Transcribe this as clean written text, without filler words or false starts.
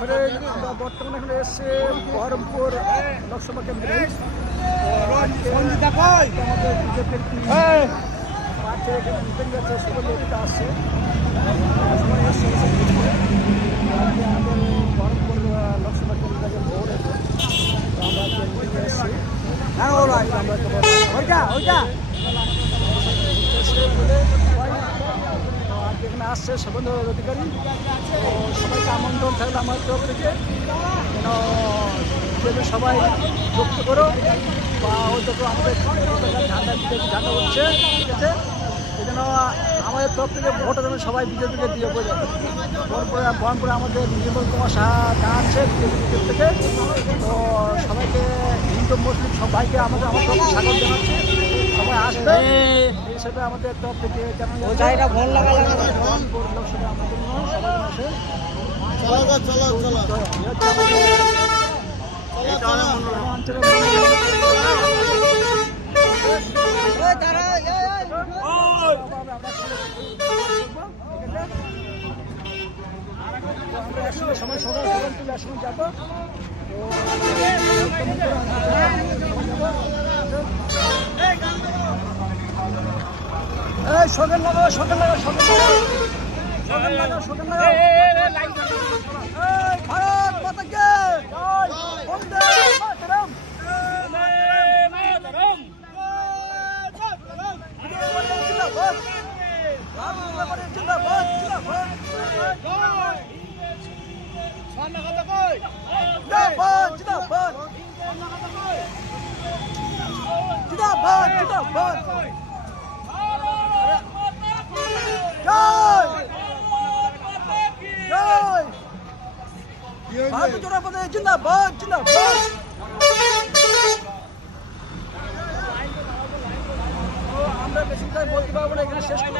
আমরা বর্তমানে এখানে এসেছি বহরমপুর লোকসভা কেন্দ্রে। আমাদের বিজেপির প্রার্থী এখানে মিটিং যাচ্ছে, সুগন্ধ আসছে। সবাই এসছে আমাদের বহরমপুর লোকসভা কেন্দ্রে ভোট আছে, আমরা মিটিংয়ে এসেছি। এখানে আসছে শুভেন্দু অধিকারী। তো সবাইকে আমন্ত্রণ থাকলে আমার তরফ থেকে যেন সবাই যুক্ত করো বা হয়তো আমাদের ঝান্ডা হচ্ছে, ঠিক আছে? এই জন্য আমাদের তরফ থেকে ভোটটা যেন সবাই বিজেপিকে দিয়ে বোঝে। বহরমপুরে আমাদের নির্মল কুমার সাহা দাঁড়াচ্ছে বিজেপি থেকে। তো সবাইকে হিন্দু মুসলিম সবাইকে আমার তরফ থেকে স্বাগত জানাচ্ছি। সবাই আসবে, এই হিসেবে আমাদের তরফ থেকে বহরমপুর লোকসভা আমাদের সবাই আসে। আমরা একসঙ্গে সময় সকাল তুলে একসঙ্গে যাবো। সকাল লাগাও, সকাল লাগাও, সকাল লাগাও, সকাল লাগাও, সকাল লাগাও। ভারত মাতা কে জয়, বন্দে মাতরম। জিন্দাবাদ, জিন্দাবাদ, জিন্দাবাদ। জিন্দাবাদ, জিন্দাবাদ, জিন্দাবাদ, জিন্দাবাদ। জয় জয় ভারত জোড়া পদে জিন্দাবাদ, জিন্দাবাদ। আমরা বেশি বলতে পারবো না, এখানে শেষ করবো।